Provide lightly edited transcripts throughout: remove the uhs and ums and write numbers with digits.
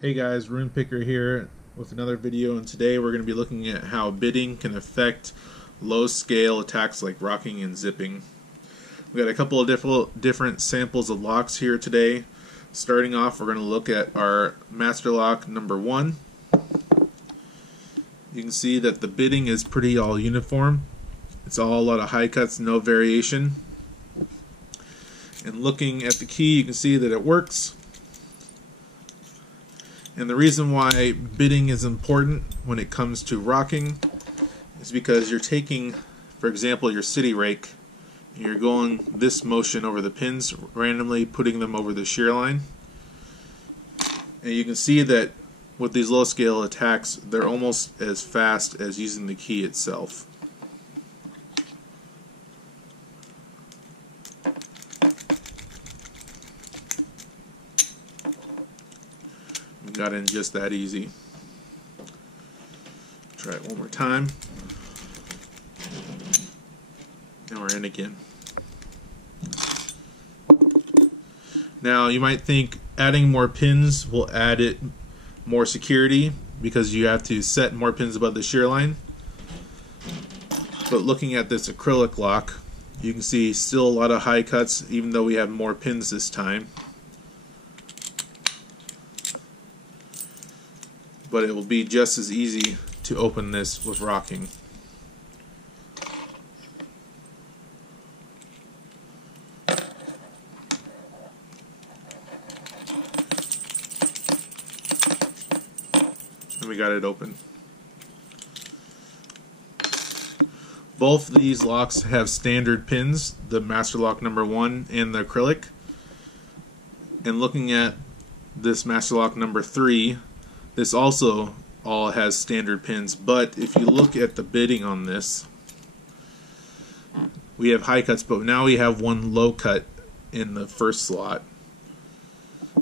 Hey guys, Rune Picker here with another video, and today we're going to be looking at how bidding can affect low scale attacks like rocking and zipping. We've got a couple of different samples of locks here today. Starting off, we're going to look at our master lock number 1. You can see that the bidding is pretty all uniform. It's all a lot of high cuts, no variation. And looking at the key, you can see that it works. And the reason why bidding is important when it comes to rocking is because you're taking, for example, your city rake, and you're going this motion over the pins, randomly putting them over the shear line. And you can see that with these low scale attacks, they're almost as fast as using the key itself. We got in just that easy. Try it one more time. And we're in again. Now you might think adding more pins will add it more security because you have to set more pins above the shear line. But looking at this acrylic lock, you can see still a lot of high cuts even though we have more pins this time. But it will be just as easy to open this with rocking. And we got it open. Both these locks have standard pins, the master lock number 1 and the acrylic. And looking at this master lock number 3, this also all has standard pins, but if you look at the bidding on this, we have high cuts, but now we have one low cut in the first slot.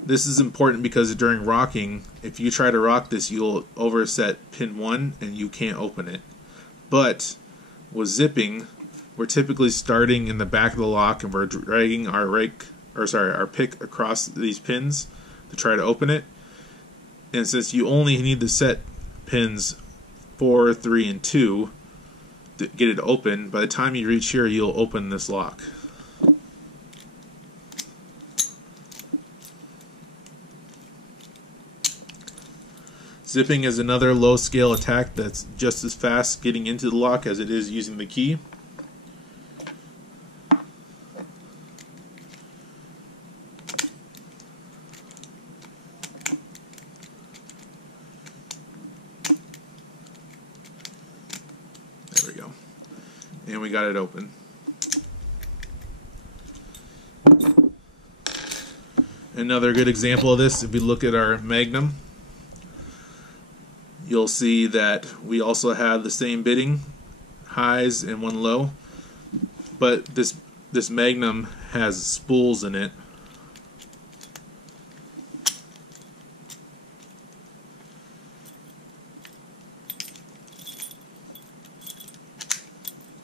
This is important because during rocking, if you try to rock this, you'll overset pin 1 and you can't open it. But with zipping, we're typically starting in the back of the lock and we're dragging our our pick across these pins to try to open it. And since you only need to set pins 4, 3, and 2 to get it open, by the time you reach here, you'll open this lock. Zipping is another low scale attack that's just as fast getting into the lock as it is using the key. There we go. And we got it open. Another good example of this, if we look at our Magnum, you'll see that we also have the same bidding, highs and one low, but this Magnum has spools in it.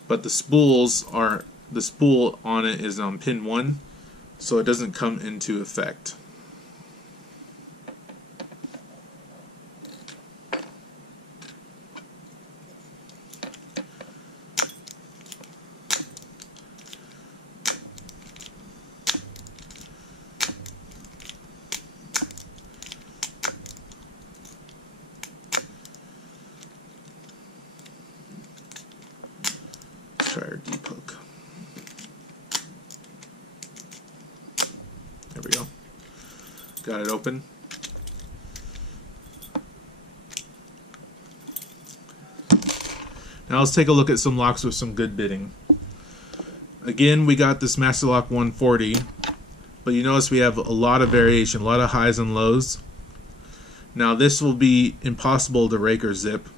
But the spool on it is on pin 1, so it doesn't come into effect. Try our deep hook. There we go. Got it open. Now let's take a look at some locks with some good bidding. Again, we got this Master Lock 140, but you notice we have a lot of variation, a lot of highs and lows. Now this will be impossible to rake or zip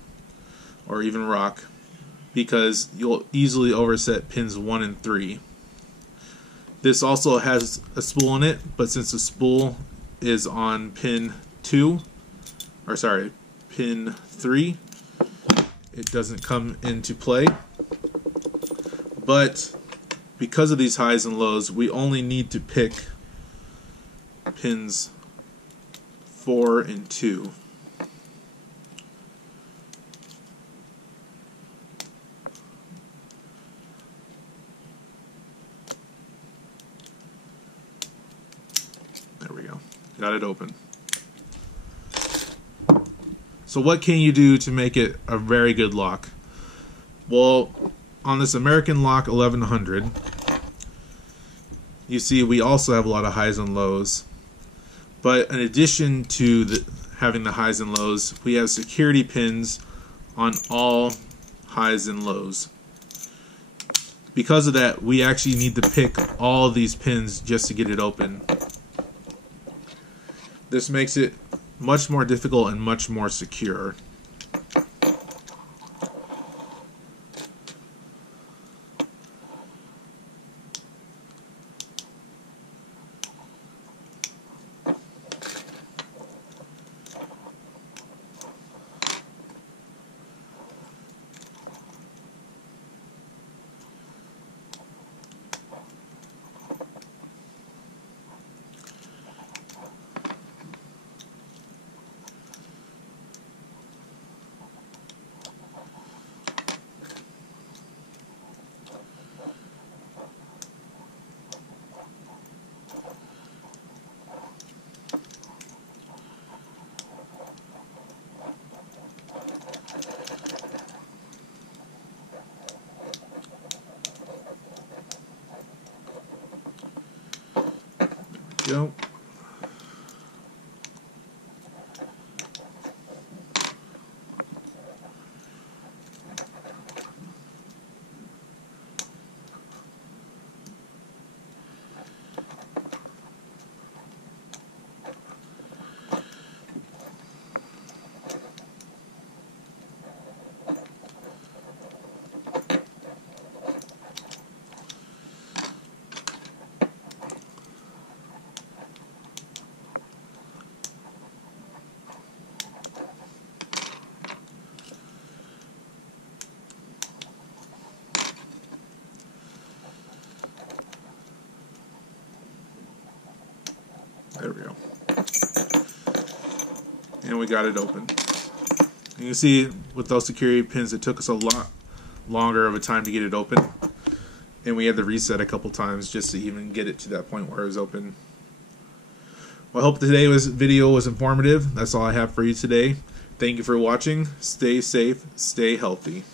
or even rock, because you'll easily overset pins 1 and 3. This also has a spool in it, but since the spool is on pin 3, it doesn't come into play. But because of these highs and lows, we only need to pick pins 4, and 2. There we go. Got it open. So what can you do to make it a very good lock? Well, on this American Lock 1100, you see we also have a lot of highs and lows. But in addition to having the highs and lows, we have security pins on all highs and lows. Because of that, we actually need to pick all of these pins just to get it open. This makes it much more difficult and much more secure. Go. There we go. And we got it open. And you can see with those security pins, it took us a lot longer of a time to get it open. And we had to reset a couple times just to even get it to that point where it was open. Well, I hope today's video was informative. That's all I have for you today. Thank you for watching. Stay safe, stay healthy.